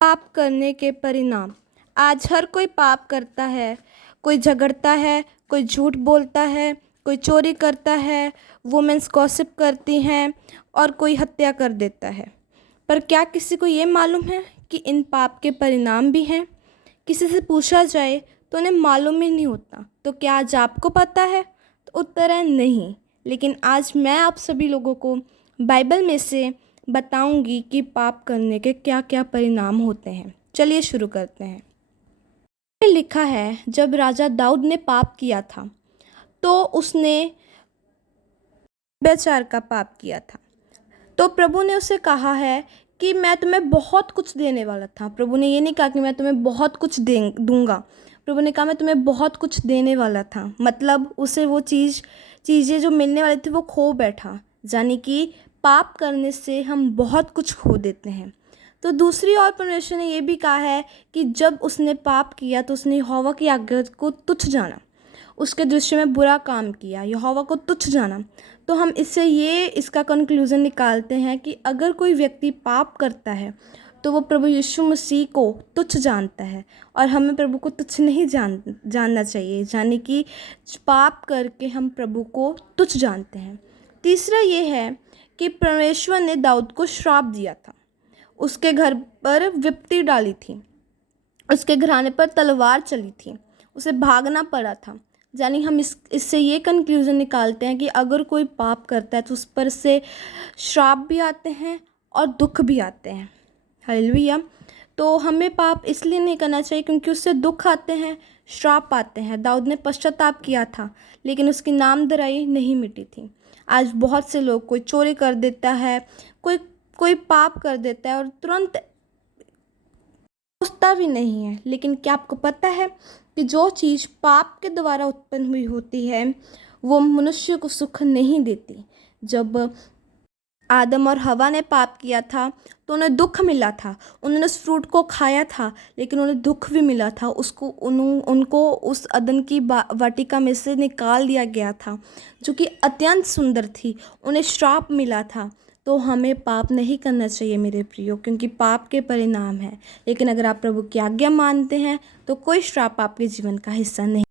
पाप करने के परिणाम। आज हर कोई पाप करता है। कोई झगड़ता है, कोई झूठ बोलता है, कोई चोरी करता है, वुमेन्स गॉसिप करती हैं और कोई हत्या कर देता है। पर क्या किसी को ये मालूम है कि इन पाप के परिणाम भी हैं? किसी से पूछा जाए तो उन्हें मालूम ही नहीं होता। तो क्या आज आपको पता है? तो उत्तर है नहीं। लेकिन आज मैं आप सभी लोगों को बाइबल में से बताऊंगी कि पाप करने के क्या क्या परिणाम होते हैं। चलिए शुरू करते हैं। लिखा है, जब राजा दाऊद ने पाप किया था तो उसने व्यभिचार का पाप किया था। तो प्रभु ने उसे कहा है कि मैं तुम्हें बहुत कुछ देने वाला था। प्रभु ने ये नहीं कहा कि मैं तुम्हें बहुत कुछ दूंगा। प्रभु ने कहा मैं तुम्हें बहुत कुछ देने वाला था। मतलब उसे वो चीज़ें जो मिलने वाली थी वो खो बैठा। यानी कि पाप करने से हम बहुत कुछ खो देते हैं। तो दूसरी ओर परमेश्वर ने ये भी कहा है कि जब उसने पाप किया तो उसने यहोवा की आज्ञा को तुच्छ जाना, उसके दृश्य में बुरा काम किया, यहोवा को तुच्छ जाना। तो हम इसका कंक्लूज़न निकालते हैं कि अगर कोई व्यक्ति पाप करता है तो वो प्रभु यीशु मसीह को तुच्छ जानता है और हमें प्रभु को तुच्छ नहीं जानना चाहिए। यानी कि पाप करके हम प्रभु को तुच्छ जानते हैं। तीसरा ये है कि परमेश्वर ने दाऊद को श्राप दिया था। उसके घर पर विपत्ति डाली थी, उसके घराने पर तलवार चली थी, उसे भागना पड़ा था। यानी हम इससे ये कंक्लूज़न निकालते हैं कि अगर कोई पाप करता है तो उस पर से श्राप भी आते हैं और दुख भी आते हैं। हालेलुया। तो हमें पाप इसलिए नहीं करना चाहिए क्योंकि उससे दुख आते हैं, श्राप आते हैं। दाऊद ने पश्चाताप किया था लेकिन उसकी नामधराई नहीं मिटी थी। आज बहुत से लोग, कोई चोरी कर देता है, कोई पाप कर देता है और तुरंत सोचता भी नहीं है। लेकिन क्या आपको पता है कि जो चीज़ पाप के द्वारा उत्पन्न हुई होती है वो मनुष्य को सुख नहीं देती। जब आदम और हवा ने पाप किया था तो उन्हें दुख मिला था। उन्होंने उस फ्रूट को खाया था लेकिन उन्हें दुख भी मिला था। उनको उस अदन की वाटिका में से निकाल दिया गया था जो कि अत्यंत सुंदर थी। उन्हें श्राप मिला था। तो हमें पाप नहीं करना चाहिए मेरे प्रियो, क्योंकि पाप के परिणाम है। लेकिन अगर आप प्रभु की आज्ञा मानते हैं तो कोई श्राप आपके जीवन का हिस्सा नहीं।